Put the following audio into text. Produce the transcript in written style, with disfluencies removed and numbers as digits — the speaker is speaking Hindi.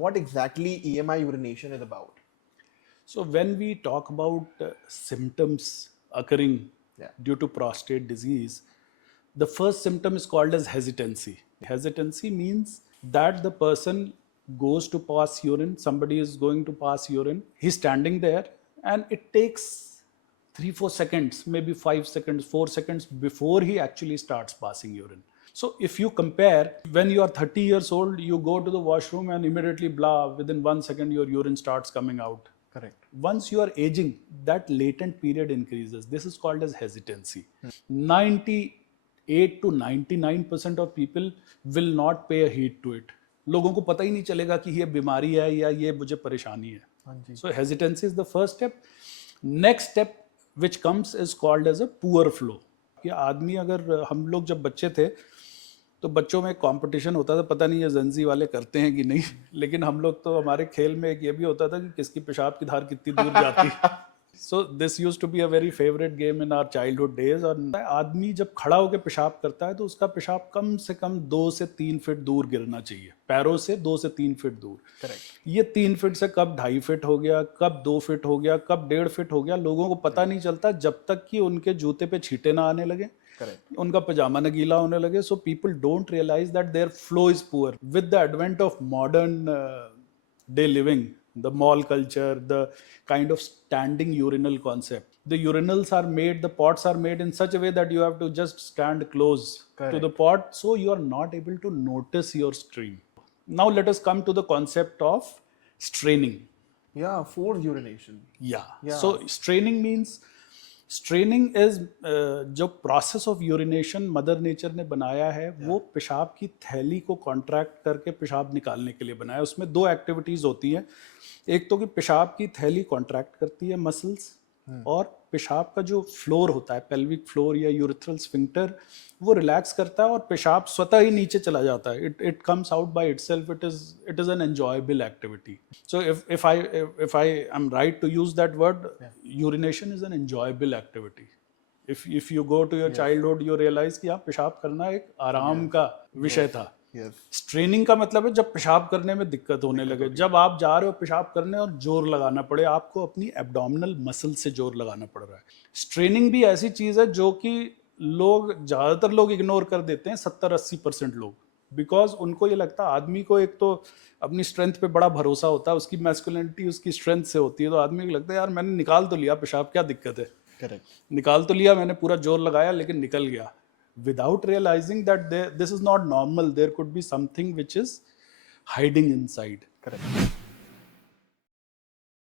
What exactly EMI urination is about? So when we talk about symptoms occurring Yeah. due to prostate disease, the first symptom is called as hesitancy. Hesitancy means that the person goes to pass urine, somebody is going to pass urine, he's standing there, and it takes 3 4 seconds, maybe 5 seconds, 4 seconds before he actually starts passing urine. So if you compare, when you are 30 years old, you go to the washroom and immediately blah, within 1 second your urine starts coming out. Correct. Once you are aging, that latent period increases. This is called as hesitancy. 98 to 99% of people will not pay a heed to it. लोगों को पता ही नहीं चलेगा कि ये बीमारी है या ये मुझे परेशानी है. So hesitancy is the first step. Next step which comes is called as a poor flow. कि आदमी, अगर हम लोग जब बच्चे थे तो बच्चों में कंपटीशन होता था, पता नहीं ये जंजी वाले करते हैं कि नहीं, लेकिन हम लोग तो, हमारे खेल में एक ये भी होता था कि किसकी पेशाब की धार कितनी दूर जाती. So this used to be a very favourite game in our childhood days. और आदमी जब खड़ा होकर पेशाब करता है तो उसका पेशाब कम से कम 2 से 3 फीट दूर गिरना चाहिए, पैरों से 2 से 3 फीट दूर. करेक्ट. ये 3 फीट से कब 2.5 फीट हो गया, कब 2 फीट हो गया, कब 1.5 फीट हो गया, लोगों को पता नहीं चलता जब तक कि उनके जूते पे छींटे ना आने लगे, उनका पजामा न गीला होने लगे. So people don't realise that their flow is poor. With the advent of modern day living, the mall culture, the kind of standing urinal concept, the urinals are made, the pots are made in such a way that you have to just stand close to the pot, so you are not able to notice your stream. Now let us come to the concept of straining. Yeah, forced urination. Yeah. So straining means, straining is जो process of urination mother nature ने बनाया है, वो पेशाब की थैली को कॉन्ट्रैक्ट करके पेशाब निकालने के लिए बनाया है. उसमें 2 एक्टिविटीज़ होती हैं. एक तो कि पेशाब की थैली कॉन्ट्रैक्ट करती है मसल्स, और पेशाब का जो फ्लोर होता है, पेल्विक फ्लोर या यूरेथ्रल स्फिंक्टर, वो रिलैक्स करता है और पेशाब स्वतः ही नीचे चला जाता है. It comes out by itself. It is an enjoyable activity. So if I am right to use that word, urination is an enjoyable activity. If you go to your childhood, you realize कि पेशाब करना एक आराम का विषय था. स्ट्रेनिंग का मतलब है जब पेशाब करने में दिक्कत होने लगे, जब आप जा रहे हो पेशाब करने और जोर लगाना पड़े, आपको अपनी एब्डोमिनल मसल से जोर लगाना पड़ रहा है. स्ट्रेनिंग भी ऐसी चीज़ है जो कि ज़्यादातर लोग इग्नोर कर देते हैं, 70-80% लोग, बिकॉज उनको ये लगता है, आदमी को एक तो अपनी स्ट्रेंथ पे बड़ा भरोसा होता है, उसकी मैस्कुलिनिटी उसकी स्ट्रेंथ से होती है, तो आदमी को लगता है यार मैंने निकाल तो लिया पेशाब, क्या दिक्कत है. करेक्ट. निकाल तो लिया मैंने, पूरा जोर लगाया लेकिन निकल गया. Without realizing that this is not normal, there could be something which is hiding inside. Correct.